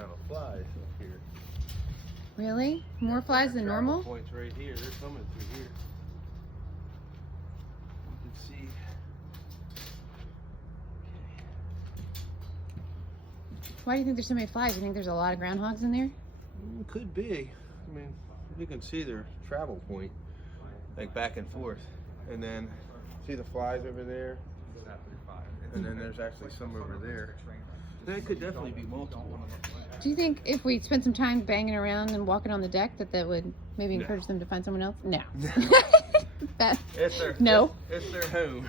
amount of flies up here. Really? More flies than normal? Points right here. They're coming through here. You can see. Why do you think there's so many flies? You think there's a lot of groundhogs in there? Could be. I mean, you can see their travel point, like back and forth. And then, see the flies over there? And then there's actually some over there. That could definitely be multiple. Do you think if we spent some time banging around and walking on the deck that would maybe encourage them to find someone else? No. It's their, no. It's their home.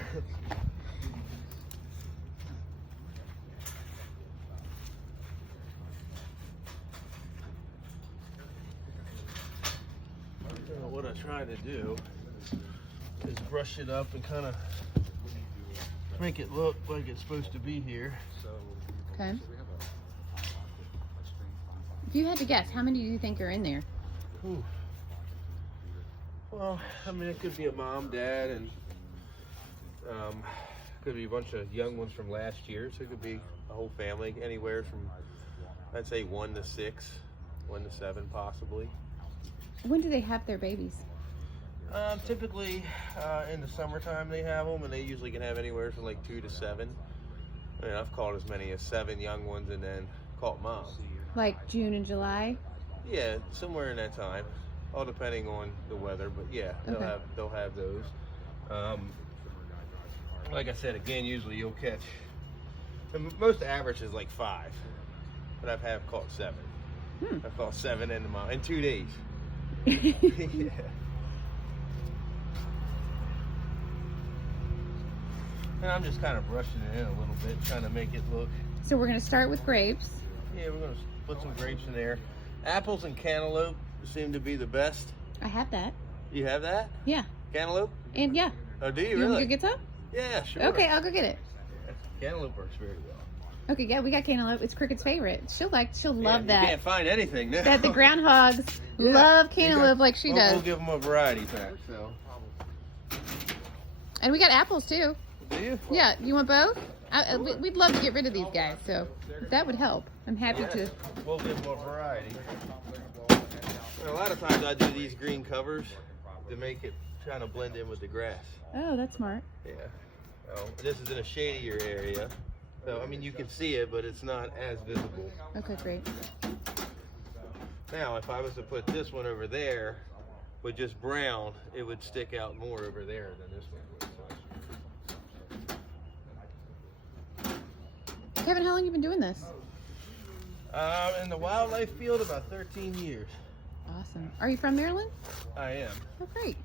What I try to do is brush it up and kind of make it look like it's supposed to be here. Okay. If you had to guess, how many do you think are in there? Ooh. Well, I mean, it could be a mom, dad, and could be a bunch of young ones from last year. So it could be a whole family, anywhere from, I'd say 1 to 6, 1 to 7 possibly. When do they have their babies? Typically in the summertime they have them, and they usually can have anywhere from like 2 to 7. I mean, I've caught as many as 7 young ones and then caught moms. Like June and July? Yeah, somewhere in that time, all depending on the weather. But yeah, they'll have those. Like I said, again, usually you'll catch. And most average is like 5, but I've caught 7. I've caught 7 in 2 days. Yeah. And I'm just kind of brushing it in a little bit, trying to make it look. So we're going to start with grapes. Yeah, we're going to put some grapes in there. Apples and cantaloupe seem to be the best. I have that. You have that? Yeah. Cantaloupe? And yeah. Oh, do you You really? want to go get some? Yeah, sure. Okay, I'll go get it. Cantaloupe works very well. Okay, yeah, we got cantaloupe. It's Cricket's favorite. She'll love that. You can't find anything now. That the groundhogs love cantaloupe like she does. We'll give them a variety pack, so. And we got apples too. Do you? Yeah, you want both? We'd love to get rid of these guys, so if that would help. I'm happy to. We'll give them a variety. And a lot of times I do these green covers to make it kind of blend in with the grass. Oh, that's smart. Yeah. Oh, this is in a shadier area. So, I mean, you can see it, but it's not as visible. Okay, great. Now, if I was to put this one over there with just brown, it would stick out more over there than this one would. Kevin, how long have you been doing this? In the wildlife field, about 13 years. Awesome. Are you from Maryland? I am. Oh, great.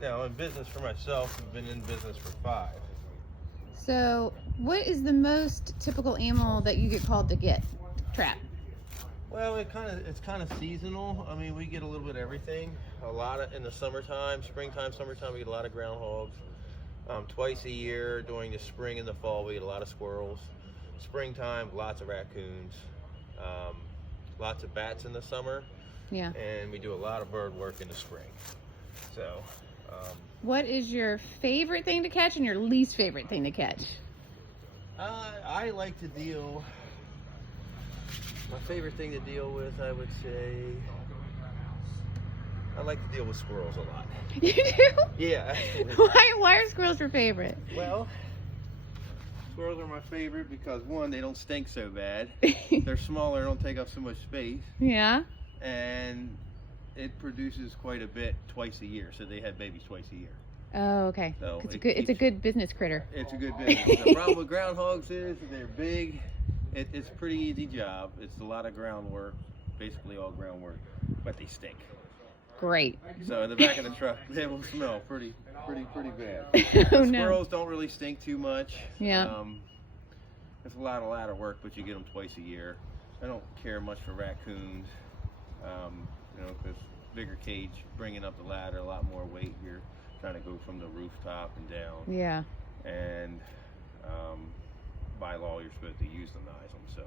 Now, in business for myself, I've been in business for 5. So, what is the most typical animal that you get called to trap? Well, it's kind of seasonal. I mean, we get a little bit of everything. A lot of in the summertime, springtime, summertime, we get a lot of groundhogs. Twice a year during the spring and the fall, we get a lot of squirrels. Springtime, lots of raccoons. Lots of bats in the summer. Yeah. And we do a lot of bird work in the spring. So. What is your favorite thing to catch and your least favorite thing to catch? I like to deal. My favorite thing to deal with, I would say, I like to deal with squirrels a lot. You do? Yeah. Why are squirrels your favorite? Well, squirrels are my favorite because, one, they don't stink so bad. They're smaller, don't take up so much space. Yeah. And it produces quite a bit twice a year, so they have babies twice a year. Oh, okay. So it's a good business critter. It's a good business. The problem with groundhogs is they're big. It's a pretty easy job. It's a lot of groundwork, basically all groundwork, but they stink. Great. So in the back of the truck, they will smell pretty bad. Oh, no. Squirrels don't really stink too much. Yeah. It's a lot of work, but you get them twice a year. I don't care much for raccoons, because bigger cage, bringing up the ladder, a lot more weight. You're trying to go from the rooftop and down. Yeah. And by law, you're supposed to euthanize them, so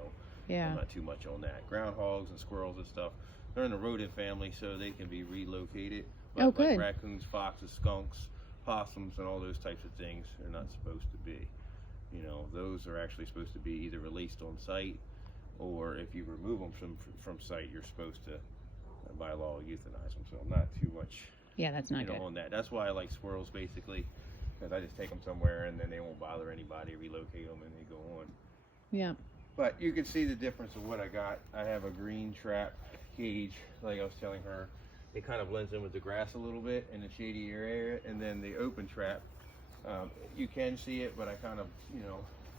yeah. not too much on that. Groundhogs and squirrels and stuff, they're in the rodent family, so they can be relocated. But oh, good. Like raccoons, foxes, skunks, possums, and all those types of things are not supposed to be. Those are actually supposed to be either released on site or if you remove them from sight, you're supposed to, by law, euthanize them. So I'm not too much, Yeah, that's not good. on that. That's why I like squirrels, basically, because I just take them somewhere and then they won't bother anybody, relocate them, and they go on. Yeah. But you can see the difference of what I got. I have a green trap cage, like I was telling her. It kind of blends in with the grass a little bit in the shady area, and then the open trap, you can see it, but I kind of,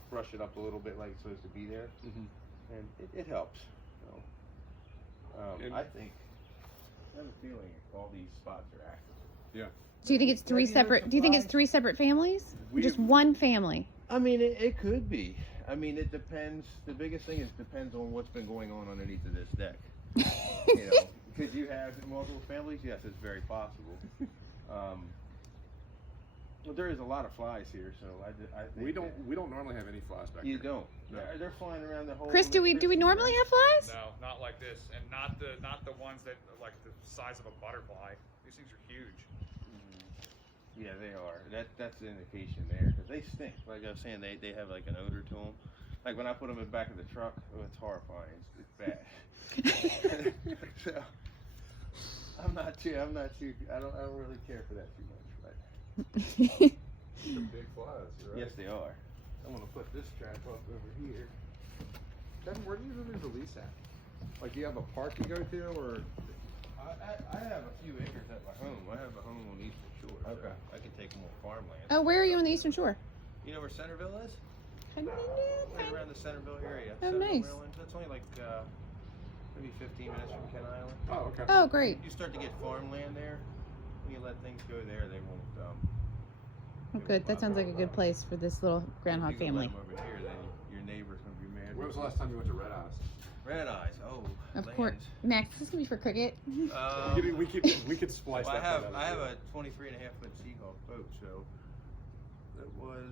brush it up a little bit like it's supposed to be there, and it helps. So, I think, I have a feeling all these spots are active. Yeah. Do you think it's three separate? Do you think it's three separate families? Or just one family? I mean, it could be. I mean, it depends. The biggest thing is depends on what's been going on underneath of this deck. Because you have multiple families, yes, it's very possible. Well, there is a lot of flies here, so I think We don't normally have any flies back you here. don't. No. They're flying around the whole. Chris, do we normally have flies? No, not like this, and not the ones that are like the size of a butterfly. These things are huge. Yeah, they are. That's the indication there, because they stink. Like I was saying, they have like an odor to them. Like when I put them in the back of the truck, it's horrifying. It's bad. So I'm not too. I don't really care for that too much. But Some big flies, right? yes, they are. I'm gonna put this trap up over here. Kevin, where do you usually release at? Like, do you have a park you go to, or? I have a few acres at my home. I have a home on the Eastern Shore. So Okay. I can take them on farmland. Oh, where are you on the Eastern Shore? You know where Centerville is? I didn't know Right that. around the Centerville area. Oh, Centerville, nice. Maryland. That's only like maybe 15 minutes from Kent Island. Oh, okay. Oh, great. You start to get farmland there. When you let things go there, they won't. Oh, good. That sounds like a good place for this little groundhog if you go let family. 'em over here, then your neighbor's gonna be mad. When was the last time you went to Red Eyes? Red Eyes. Oh, Of course. lands. Max, this is gonna be for cricket. We could splice Well, that. I have a 23.5-foot Seahawk boat, so it was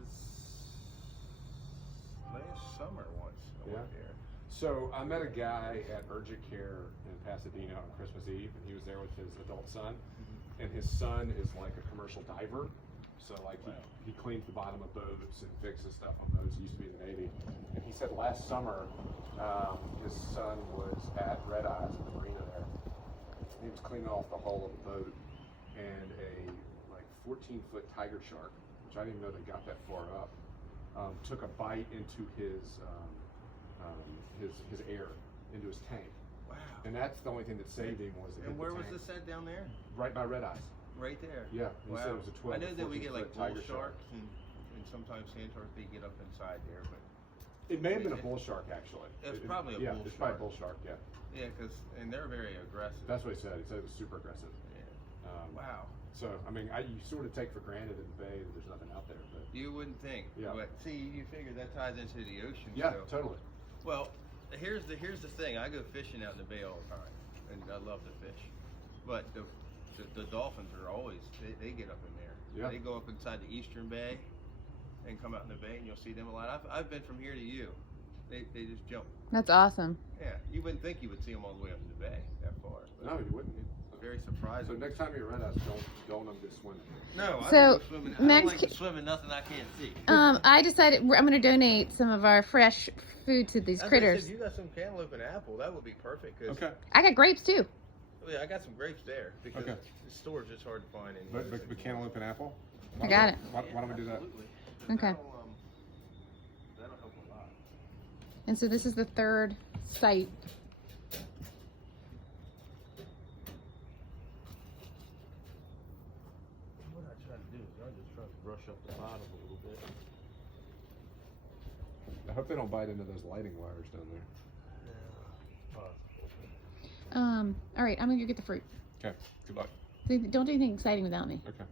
last summer once I went there. So I met a guy at Urgent Care in Pasadena on Christmas Eve, and he was there with his adult son. And his son is like a commercial diver. So like he cleans the bottom of boats and fixes stuff on boats. He used to be in the Navy. And he said last summer his son was at Red Eyes in the marina there. He was cleaning off the hull of the boat, and a like 14-foot tiger shark, which I didn't even know they got that far up, took a bite into his air, into his tank. Wow. And that's the only thing that saved him was it hit And the where was tank. this at down there? Right by Red Eyes. Right there. Yeah, he said it was a 12 I know that we get like 14-foot bull tiger shark. sharks and sometimes sand sharks. They get up inside there, but It may have been a bull shark actually. It's probably a bull it's probably a shark. bull shark. Yeah, yeah, and they're very aggressive. that's what he said. He said it was super aggressive. Yeah. Wow. So I mean, you sort of take for granted in the bay that there's nothing out there, but You wouldn't think. Yeah. But see, you figure that ties into the ocean. yeah, So. totally. Well, here's the thing. I go fishing out in the bay all the time, and I love to fish. But the dolphins are always they get up in there. Yeah. They go up inside the eastern bay, and come out in the bay, and you'll see them a lot. I've been from here to you. They just jump. That's awesome. Yeah, you wouldn't think you would see them all the way up in the bay that far. But No, you wouldn't. it's very surprising. So next time you're at Red Eyes, don't go swimming. No, I So, don't go swimming. I Max don't like to swim in nothing I can't see. I decided I'm gonna donate some of our fresh food to these As I critters. said, you got some cantaloupe and apple. That would be perfect. Cause, Okay. I got grapes too. Yeah, I got some grapes there because Okay. the storage is hard to find in But cantaloupe and apple. I got it. Why don't we do that? Absolutely. Okay. That'll help a lot. And so this is the third site. What I try to do is I just try to brush up the bottom a little bit. I hope they don't bite into those lighting wires down there. All right, I'm gonna go get the fruit. Okay. Good luck. Don't do anything exciting without me. Okay.